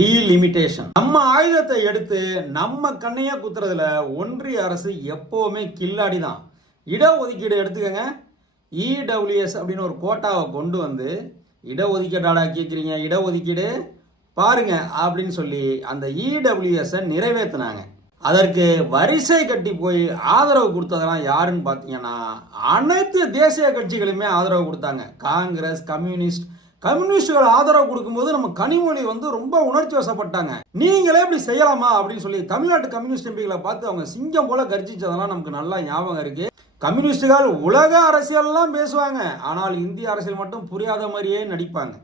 Delimitation. நம்ம ஆயுதத்தை எடுத்து நம்ம கண்ணையா குத்துறதுல ஒன்றிய அரசு எப்பவுமே கில்லாடிதான். இடஒதுக்கீடு எடுத்துக்கங்க. இடபிள்யூஎஸ் அப்படின்னு ஒரு கோட்டாவை கொண்டு வந்து இடஒதுக்கீடாடா கேட்குறீங்க, இடஒதுக்கீடு பாருங்க அப்படின்னு சொல்லி அந்த இடபிள்யூஎஸ் நிறைவேற்றினாங்க. அதற்கு வரிசை கட்டி போய் ஆதரவு கொடுத்ததெல்லாம் யாருன்னு பார்த்தீங்கன்னா அனைத்து தேசிய கட்சிகளுமே ஆதரவு கொடுத்தாங்க. காங்கிரஸ், கம்யூனிஸ்டுகள் ஆதரவு கொடுக்கும்போது நம்ம கனிமொழி ரொம்ப உணர்ச்சி வசப்பட்டாங்க. நீங்களே இப்படி செய்யலாமா அப்படின்னு சொல்லி தமிழ்நாட்டு கம்யூனிஸ்ட் எம்பிகளை பார்த்து அவங்க சிங்கம் போல கர்ஜிச்சதெல்லாம் நமக்கு நல்லா ஞாபகம் இருக்கு. கம்யூனிஸ்டுகள் உலக அரசியல்லாம் பேசுவாங்க, ஆனால் இந்திய அரசியல் மட்டும் புரியாத மாதிரியே நடிப்பாங்க.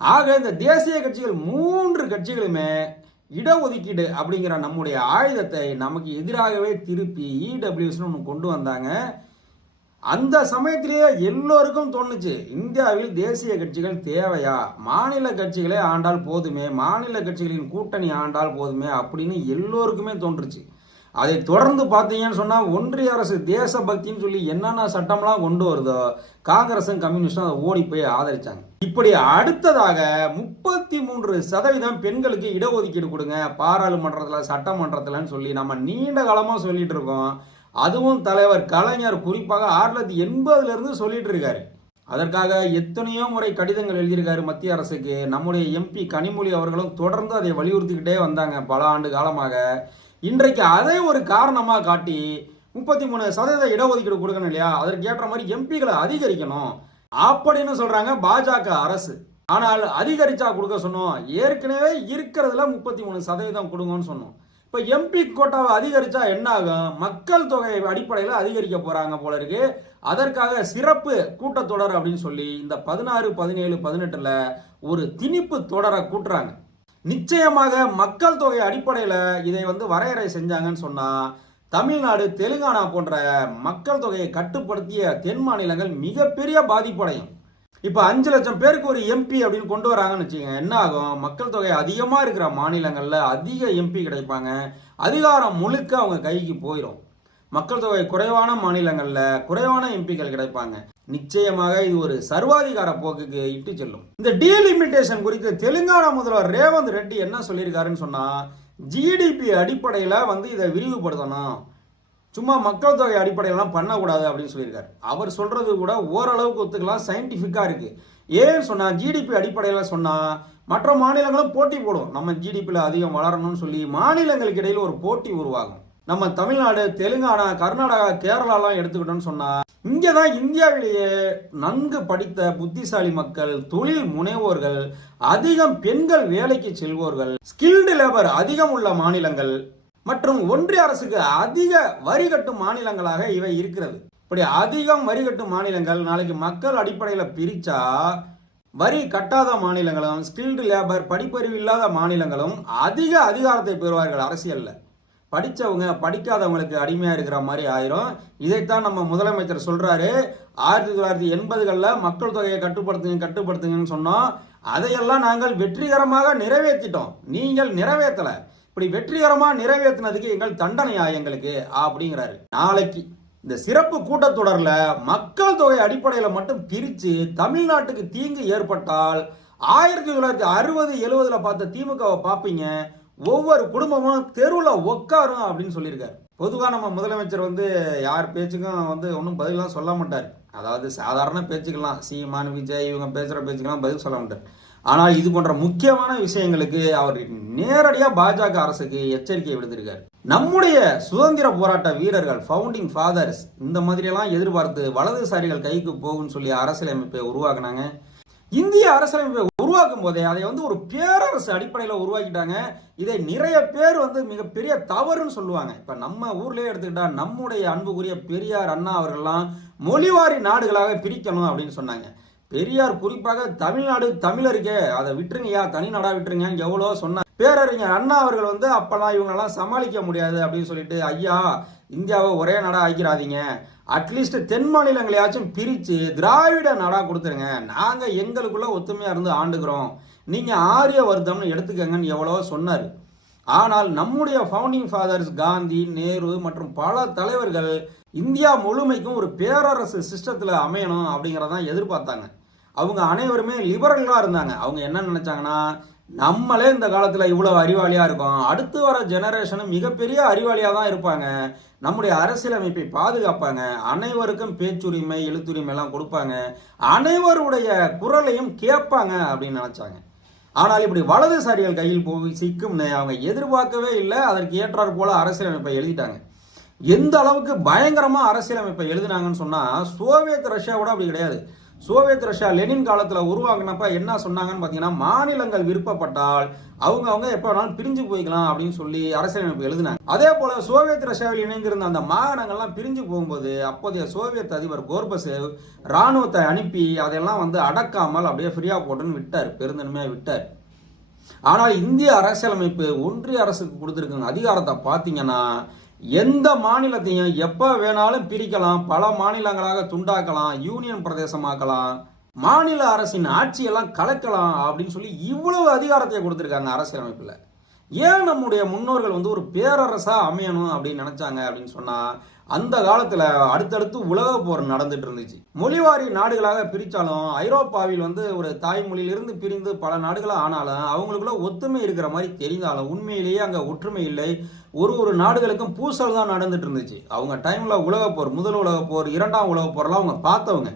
ஆக இந்த தேசிய கட்சிகள் 3 கட்சிகளுமே இடஒதுக்கீடு அப்படிங்கிற நம்முடைய ஆயுதத்தை நமக்கு எதிராகவே திருப்பி இடபிள்யூஎஸ் ஒன்று கொண்டு வந்தாங்க. அந்த சமயத்திலேயே எல்லோருக்கும் தோணுச்சு, இந்தியாவில் தேசிய கட்சிகள் தேவையா, மாநில கட்சிகளே ஆண்டால் போதுமே, மாநில கட்சிகளின் கூட்டணி ஆண்டால் போதுமே அப்படின்னு எல்லோருக்குமே தோன்றுச்சு. அதை தொடர்ந்து பார்த்தீங்கன்னு சொன்னால் ஒன்றிய அரசு தேசபக்தின்னு சொல்லி என்னென்ன சட்டம்லாம் கொண்டு வருதோ காங்கிரஸும் கம்யூனிஸ்டும் அதை ஓடி போய் ஆதரிச்சாங்க. இப்படி அடுத்ததாக 33% பெண்களுக்கு இடஒதுக்கீடு கொடுங்க பாராளுமன்றத்தில், சட்டமன்றத்தில்னு சொல்லி நம்ம நீண்ட காலமாக சொல்லிட்டு இருக்கோம். அதுவும் தலைவர் கலைஞர் குறிப்பாக 1980 சொல்லிட்டு இருக்காரு. அதற்காக எத்தனையோ முறை கடிதங்கள் எழுதியிருக்காரு மத்திய அரசுக்கு. நம்முடைய எம்பி கனிமொழி அவர்களும் தொடர்ந்து அதை வலியுறுத்திக்கிட்டே வந்தாங்க பல ஆண்டு காலமாக. இன்றைக்கு அதை ஒரு காரணமாக காட்டி 33% இடஒதுக்கீடு கொடுக்கணும் இல்லையா, அதற்கு ஏற்ற மாதிரி எம்பிகளை அதிகரிக்கணும் அப்படின்னு சொல்றாங்க பாஜக அரசு. ஆனால் அதிகரிச்சா கொடுக்க சொன்னோம், ஏற்கனவே இருக்கிறதுல 33% கொடுங்கன்னு சொன்னோம். இப்போ எம்பி கோட்டாவை அதிகரிச்சா என்ன ஆகும், மக்கள் தொகை அடிப்படையில் அதிகரிக்க போறாங்க போல இருக்கு. அதற்காக சிறப்பு கூட்டத்தொடர் அப்படின்னு சொல்லி இந்த 16, 17, 18 ஒரு திணிப்பு தொடரை கூட்டுறாங்க. நிச்சயமாக மக்கள் தொகை அடிப்படையில் இதை வரையறை செஞ்சாங்கன்னு சொன்னா தமிழ்நாடு, தெலுங்கானா போன்ற மக்கள் தொகையை கட்டுப்படுத்திய தென் மாநிலங்கள் மிகப்பெரிய பாதிப்படையும். இப்போ 5 லட்சம் பேருக்கு ஒரு எம்பி அப்படின்னு கொண்டு வராங்கன்னு வச்சுக்கோங்க, என்ன ஆகும், மக்கள் தொகை அதிகமாக இருக்கிற மாநிலங்களில் அதிக எம்பி கிடைப்பாங்க, அதிகாரம் முழுக்க அவங்க கைக்கு போயிடும். மக்கள் தொகை குறைவான மாநிலங்களில் குறைவான எம்பிக்கள் கிடைப்பாங்க. நிச்சயமாக இது ஒரு சர்வாதிகார போக்குக்கு இட்டு செல்லும். இந்த டீலிமிட்டேஷன் குறித்து தெலுங்கானா முதல்வர் ரேவந்த் ரெட்டி என்ன சொல்லியிருக்காருன்னு சொன்னா, ஜிடிபி அடிப்படையில் இதை விரிவுபடுத்தணும், சும்மா மக்கள் தொகை அடிப்படையிலாம் பண்ணக்கூடாது அப்படின்னு சொல்லியிருக்காரு. அவர் சொல்றது கூட ஓரளவுக்கு ஒத்துக்கலாம், சயின்டிஃபிக்கா இருக்கு. ஏன்னு சொன்னா ஜிடிபி அடிப்படையில் சொன்னா மற்ற மாநிலங்களும் போட்டி போடும், நம்ம ஜிடிபியில் அதிகம் வளரணும்னு சொல்லி மாநிலங்களுக்கு இடையில ஒரு போட்டி உருவாகும். நம்ம தமிழ்நாடு, தெலுங்கானா, கர்நாடகா, கேரளாலாம் எடுத்துக்கிட்டோம்னு சொன்னா இங்கதான் இந்தியாவிலேயே நன்கு படித்த புத்திசாலி மக்கள், தொழில் முனைவோர்கள், அதிகம் பெண்கள் வேலைக்கு செல்வோர்கள், ஸ்கில்டு லேபர் அதிகம் உள்ள மாநிலங்கள் மற்றும் ஒன்றிய அரசுக்கு அதிக வரி கட்டும் மாநிலங்களாக இவை இருக்கிறது. இப்படி அதிகம் வரி கட்டும் மாநிலங்கள் நாளைக்கு மக்கள் அடிப்படையில் பிரிச்சா வரி கட்டாத மாநிலங்களும், ஸ்கில்டு லேபர் படிப்பறிவு இல்லாத மாநிலங்களும் அதிக அதிகாரத்தை பெறுவார்கள் அரசியல்ல. படித்தவங்க படிக்காதவங்களுக்கு அடிமையா இருக்கிற மாதிரி ஆயிரும். இதைத்தான் நம்ம முதலமைச்சர் சொல்றாரு. 1980 மக்கள் தொகையை கட்டுப்படுத்துங்கன்னு சொன்னோம். அதையெல்லாம் நாங்கள் வெற்றிகரமாக நிறைவேற்றிட்டோம், நீங்கள் நிறைவேற்றல. இப்படி வெற்றிகரமா நிறைவேற்றினதுக்கு எங்கள் தண்டனையா எங்களுக்கு அப்படிங்கிறாரு. நாளைக்கு இந்த சிறப்பு கூட்டத்தொடர்ல மக்கள் தொகை அடிப்படையில் மட்டும் பிரிச்சு தமிழ்நாட்டுக்கு தீங்கு ஏற்பட்டால் 1960, 70 பார்த்த திமுகவை பார்ப்பீங்க, ஒவ்வொரு குடும்பமும் தெருவில் உட்காரும் அப்படின்னு சொல்லியிருக்காரு. பொதுவாக நம்ம முதலமைச்சர் யார் பேச்சுக்கும் ஒன்றும் பதிலாம் சொல்ல மாட்டார். அதாவது சாதாரண பேச்சுக்கெல்லாம் சீமான், விஜய் இவங்க பேசுகிற பேச்சுக்கெல்லாம் பதில் சொல்ல மாட்டார். ஆனால் இது போன்ற முக்கியமான விஷயங்களுக்கு அவர் நேரடியாக பாஜக அரசுக்கு எச்சரிக்கை விடுத்திருக்காரு. நம்முடைய சுதந்திர போராட்ட வீரர்கள், ஃபவுண்டிங் ஃபாதர்ஸ் இந்த மாதிரியெல்லாம் எதிர்பார்த்து வலதுசாரிகள் கைக்கு போகும்னு சொல்லி அரசியலமைப்பை உருவாக்குனாங்க. இந்திய அரசியலமைப்பை உருவாக்கும் போதே அதை ஒரு பேரரசு அடிப்படையில் உருவாக்கிட்டாங்க. இதை நிறைய பேர் மிகப்பெரிய தவறுன்னு சொல்லுவாங்க. இப்ப நம்ம ஊர்லயே எடுத்துக்கிட்டா நம்முடைய அன்புக்குரிய பெரியார், அண்ணா அவர்கள்லாம் மொழிவாரி நாடுகளாக பிரிக்கணும் அப்படின்னு சொன்னாங்க. பெரியார் குறிப்பாக தமிழ்நாடு தமிழருக்கே அதை விட்டுருங்கயா, தனி நாடா விட்டுருங்க எவ்வளோ சொன்னாங்க. பேரறிஞர் அண்ணா அவர்கள் அப்பெல்லாம் இவங்களெல்லாம் சமாளிக்க முடியாது அப்படின்னு சொல்லிட்டு, ஐயா இந்தியாவை ஒரே நாடா ஆக்கிடாதீங்க, அட்லீஸ்ட் தென் மாநிலங்களையாச்சும் பிரித்து திராவிட நாடாக கொடுத்துருங்க, நாங்கள் எங்களுக்குள்ள ஒத்துமையாக இருந்து ஆண்டுக்கிறோம், நீங்கள் ஆரிய வர்த்தம்னு எடுத்துக்கங்கன்னு எவ்வளோ சொன்னார். ஆனால் நம்முடைய ஃபவுண்டிங் ஃபாதர்ஸ் காந்தி, நேரு மற்றும் பல தலைவர்கள் இந்தியா முழுமைக்கும் ஒரு பேரரசு சிஸ்டத்தில் அமையணும் அப்படிங்கிறதான் எதிர்பார்த்தாங்க. அவங்க அனைவருமே லிபரலாக இருந்தாங்க. அவங்க என்ன நினைச்சாங்கன்னா, நம்மளே இந்த காலத்துல இவ்வளவு அறிவாளியா இருக்கோம், அடுத்து வர ஜெனரேஷனும் மிகப்பெரிய அறிவாளியா தான் இருப்பாங்க. நம்முடைய அரசியலமைப்பை பாதுகாப்பாங்க, அனைவருக்கும் பேச்சுரிமை எழுத்துரிமை எல்லாம் கொடுப்பாங்க, அனைவருடைய குரலையும் கேட்பாங்க அப்படின்னு நினைச்சாங்க. ஆனால் இப்படி வலதுசாரிகள் கையில் போய் சிக்கும்னு அவங்க எதிர்பார்க்கவே இல்லை. அதற்கு ஏற்றாற் போல அரசியலமைப்பை எழுதிட்டாங்க. எந்த அளவுக்கு பயங்கரமா அரசியலமைப்பை எழுதினாங்கன்னு சொன்னா, சோவியத் ரஷ்யாவோட அப்படி கிடையாது. சோவியத் ரஷ்யா லெனின் காலத்துல உருவாக்குனப்ப என்ன சொன்னாங்கன்னு பாத்தீங்கன்னா, மாநிலங்கள் விருப்பப்பட்டால் அவங்க எப்ப வேணாலும் பிரிஞ்சு போய்க்கலாம் அப்படின்னு சொல்லி அரசியலமைப்பு எழுதினாங்க. அதே போல சோவியத் ரஷ்யாவில் இணைந்திருந்த அந்த மாகாணங்கள்லாம் பிரிஞ்சு போகும்போது அப்போதைய சோவியத் அதிபர் கோர்பசேவ் ராணுவத்தை அனுப்பி அதெல்லாம் அடக்காமல் அப்படியே ஃப்ரீயா போட்டுன்னு விட்டார், பெருந்தன்மையா விட்டார். ஆனால் இந்திய அரசியலமைப்பு ஒன்றிய அரசுக்கு கொடுத்திருக்க அதிகாரத்தை பார்த்தீங்கன்னா, எந்த மாநிலத்தையும் எப்ப வேணாலும் பிரிக்கலாம், பல மாநிலங்களாக துண்டாக்கலாம், யூனியன் பிரதேசமாக்கலாம், மாநில அரசின் ஆட்சியெல்லாம் கலக்கலாம் அப்படின்னு சொல்லி இவ்வளவு அதிகாரத்தை கொடுத்திருக்காங்க அரசியலமைப்புல. ஏன் நம்முடைய முன்னோர்கள் ஒரு பேரரசா அமையணும் அப்படின்னு நினைச்சாங்க அப்படின்னு சொன்னா, அந்த காலத்துல அடுத்தடுத்து உலக போர் நடந்துட்டு இருந்துச்சு. மொழிவாரி நாடுகளாக பிரிச்சாலும் ஐரோப்பாவில் ஒரு தாய்மொழியிலிருந்து பிரிந்து பல நாடுகளா ஆனாலும் அவங்களுக்குள்ள ஒத்துமை இருக்கிற மாதிரி தெரிந்தாலும் உண்மையிலேயே அங்க ஒற்றுமை இல்லை. ஒரு நாடுகளுக்கும் பூசல் தான் நடந்துட்டு இருந்துச்சு. அவங்க டைம்ல உலக போர், முதல் உலக போர், இரண்டாம் உலக போர்லாம் அவங்க பார்த்தவங்க.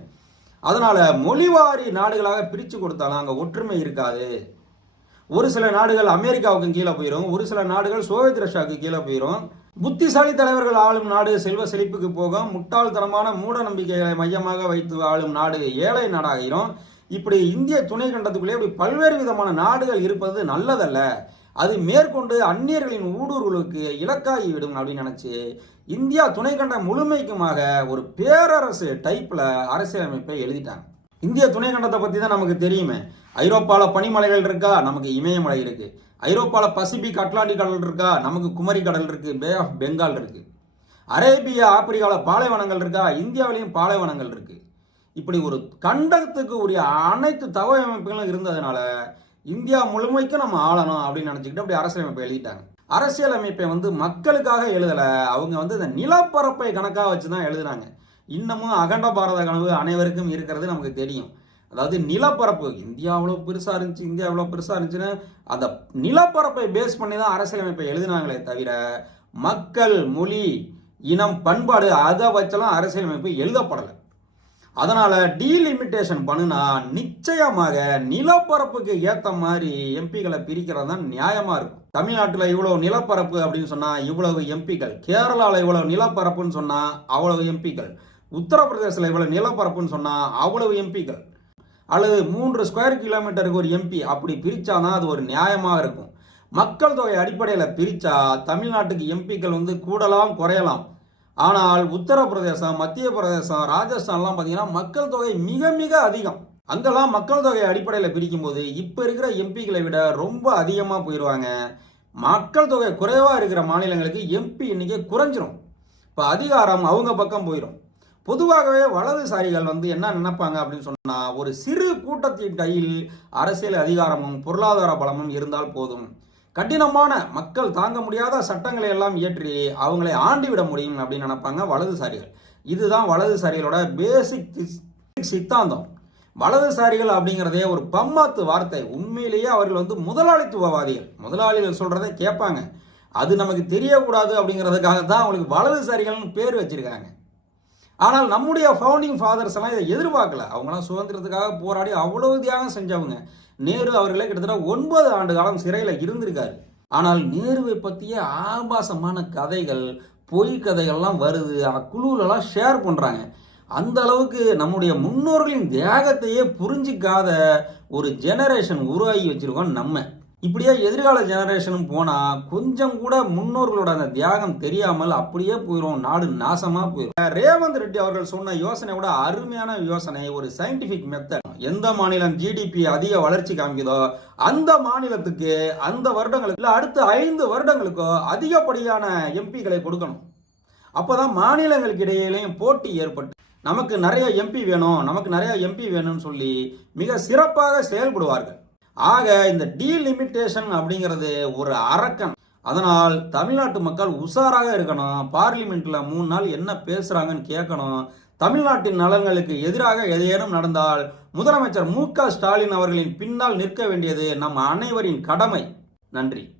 அதனால மொழிவாரி நாடுகளாக பிரிச்சு கொடுத்தாலும் அங்க ஒற்றுமை இருக்காது. ஒரு சில நாடுகள் அமெரிக்காவுக்கு கீழே போயிடும், ஒரு சில நாடுகள் சோவியத் ரஷ்யாவுக்கு கீழே போயிடும். புத்திசாலி தலைவர்கள் ஆளும் நாடு செல்வ செழிப்புக்கு போகும், முட்டாள்தனமான மூட நம்பிக்கைகளை மையமாக வைத்து ஆளும் நாடு ஏழை நாடாகிரும். இப்படி இந்திய துணை கண்டத்துக்குள்ளே இப்படி பல்வேறு விதமான நாடுகள் இருப்பது நல்லதல்ல, அது மேற்கொண்டு அந்நியர்களின் ஊடுருவலுக்கு இலக்காகிவிடும் அப்படின்னு நினைச்சு இந்தியா துணை கண்ட முழுமைக்குமாக ஒரு பேரரசு டைப்ல அரசியலமைப்பை எழுதிட்டாங்க. இந்திய துணை கண்டத்தை பத்தி தான் நமக்கு தெரியுமே. ஐரோப்பால பனிமலைகள் இருக்கா, நமக்கு இமயமலை இருக்கு. ஐரோப்பால பசிபிக் அட்லாண்டிக் கடல் இருக்கா, நமக்கு குமரி கடல் இருக்கு, பே ஆஃப் பெங்கால் இருக்கு. அரேபியா ஆப்பிரிக்கால பாலைவனங்கள் இருக்கா, இந்தியாவிலையும் பாலைவனங்கள் இருக்கு. இப்படி ஒரு கண்டத்துக்கு உரிய அனைத்து தகவமைப்புகளும் இருந்ததுனால இந்தியா முழுமைக்கும் நம்ம ஆளணும் அப்படின்னு நினைச்சுக்கிட்டு அப்படி அரசியலமைப்பை எழுதிட்டாங்க. அரசியலமைப்பை மக்களுக்காக எழுதல, அவங்க இந்த நிலப்பரப்பை கணக்காக வச்சுதான் எழுதுனாங்க. இன்னமும் அகண்ட பாரத கனவு அனைவருக்கும் இருக்கிறது நமக்கு தெரியும். அதாவது நிலப்பரப்பு இந்தியா அவ்வளோ பெருசா இருந்துச்சு, இந்தியா அவ்வளோ பெருசா இருந்துச்சுன்னு அந்த நிலப்பரப்பை பேஸ் பண்ணி தான் அரசியலமைப்பை எழுதினாங்களே தவிர மக்கள், மொழி, இனம், பண்பாடு அதை வச்செல்லாம் அரசியலமைப்பு எழுதப்படலை. அதனால டீலிமிட்டேஷன் பண்ணுனா நிச்சயமாக நிலப்பரப்புக்கு ஏத்த மாதிரி எம்பிகளை பிரிக்கிறது தான் நியாயமா இருக்கும். தமிழ்நாட்டில் இவ்வளவு நிலப்பரப்பு அப்படின்னு சொன்னா இவ்வளவு எம்பிக்கள், கேரளாவில் இவ்வளவு நிலப்பரப்புன்னு சொன்னா அவ்வளவு எம்பிக்கள், உத்தரப்பிரதேசத்தில் இவ்வளவு நிலப்பரப்புன்னு சொன்னா அவ்வளவு எம்பிக்கள், அல்லது 3 ஸ்கொயர் கிலோமீட்டருக்கு ஒரு எம்பி அப்படி பிரிச்சாதான் அது ஒரு நியாயமாக இருக்கும். மக்கள் தொகை அடிப்படையில் பிரிச்சா தமிழ்நாட்டுக்கு எம்பிக்கள் கூடலாம் குறையலாம். ஆனால் உத்தரப்பிரதேசம், மத்திய பிரதேசம், ராஜஸ்தான்லாம் பார்த்தீங்கன்னா மக்கள் தொகை மிக மிக அதிகம். அங்கெல்லாம் மக்கள் தொகை அடிப்படையில் பிரிக்கும் போது இப்ப இருக்கிற எம்பிக்களை விட ரொம்ப அதிகமா போயிடுவாங்க. மக்கள் தொகை குறைவா இருக்கிற மாநிலங்களுக்கு எம்பி எண்ணிக்கை குறைஞ்சிரும். இப்ப அதிகாரம் அவங்க பக்கம் போயிடும். பொதுவாகவே வலதுசாரிகள் என்ன நினைப்பாங்க அப்படின்னு சொன்னா, ஒரு சிறு கூட்டத்தின் கையில் அரசியல் அதிகாரமும் பொருளாதார பலமும் இருந்தால் போதும், கடினமான மக்கள் தாங்க முடியாத சட்டங்களை எல்லாம் இயற்றி அவங்களை ஆண்டிவிட முடியும் அப்படின்னு நினைப்பாங்க வலதுசாரிகள். இதுதான் வலதுசாரிகளோட பேசிக் சித்தாந்தம். வலதுசாரிகள் அப்படிங்கிறதே ஒரு பம்மாத்து வார்த்தை. உண்மையிலேயே அவர்கள் முதலாளித்துவவாதிகள். முதலாளிகள் சொல்றதை கேட்பாங்க. அது நமக்கு தெரியக்கூடாது அப்படிங்கிறதுக்காக தான் அவங்களுக்கு வலதுசாரிகள்னு பேர் வச்சிருக்காங்க. ஆனால் நம்முடைய ஃபவுண்டிங் ஃபாதர்ஸ் எல்லாம் இதை எதிர்பார்க்கல. அவங்களாம் சுதந்திரத்துக்காக போராடி அவ்வளவு தியாகம் செஞ்சவங்க. நேரு அவர்களே கிட்டத்தட்ட 9 ஆண்டு காலம் சிறையில இருந்திருக்காரு. ஆனால் நேருவை பற்றிய ஆபாசமான கதைகள், பொய் கதைகள்லாம் வருது, குழுவிலலாம் ஷேர் பண்றாங்க. அந்த அளவுக்கு நம்முடைய முன்னோர்களின் தியாகத்தையே புரிஞ்சிக்காத ஒரு ஜெனரேஷன் உருவாகி வச்சிருக்கோம் நம்ம. இப்படியே எதிர்கால ஜெனரேஷனும் போனா கொஞ்சம் கூட முன்னோர்களோட அந்த தியாகம் தெரியாமல் அப்படியே போயிடும், நாடு நாசமா போயிடும். ரேவந்த் ரெட்டி அவர்கள் சொன்ன யோசனையோட அருமையான யோசனை, ஒரு சயின்டிபிக் மெத்தட். எந்த மாநிலம் ஜிடிபி அதிக வளர்ச்சி காமிக்குதோ அந்த மாநிலத்துக்கு அந்த வருடங்களுக்கு இல்ல அடுத்த 5 வருடங்களுக்கோ அதிகப்படியான எம்பிகளை கொடுக்கணும். அப்பதான் மாநிலங்களுக்கு இடையிலையும் போட்டி ஏற்பட்டு நமக்கு நிறைய எம்பி வேணும், நமக்கு நிறைய எம்பி வேணும்னு சொல்லி மிக சிறப்பாக செயல்படுவார்கள். ஆக இந்த டீலிமிட்டேஷன் அப்படிங்கிறது ஒரு அரக்கன். அதனால் தமிழ்நாட்டு மக்கள் உஷாராக இருக்கணும். பார்லிமெண்ட்ல 3 நாள் என்ன பேசுறாங்கன்னு கேட்கணும். தமிழ்நாட்டின் நலன்களுக்கு எதிராக எதையேனும் நடந்தால் முதலமைச்சர் மு க ஸ்டாலின் அவர்களின் பின்னால் நிற்க வேண்டியது நம் அனைவரின் கடமை. நன்றி.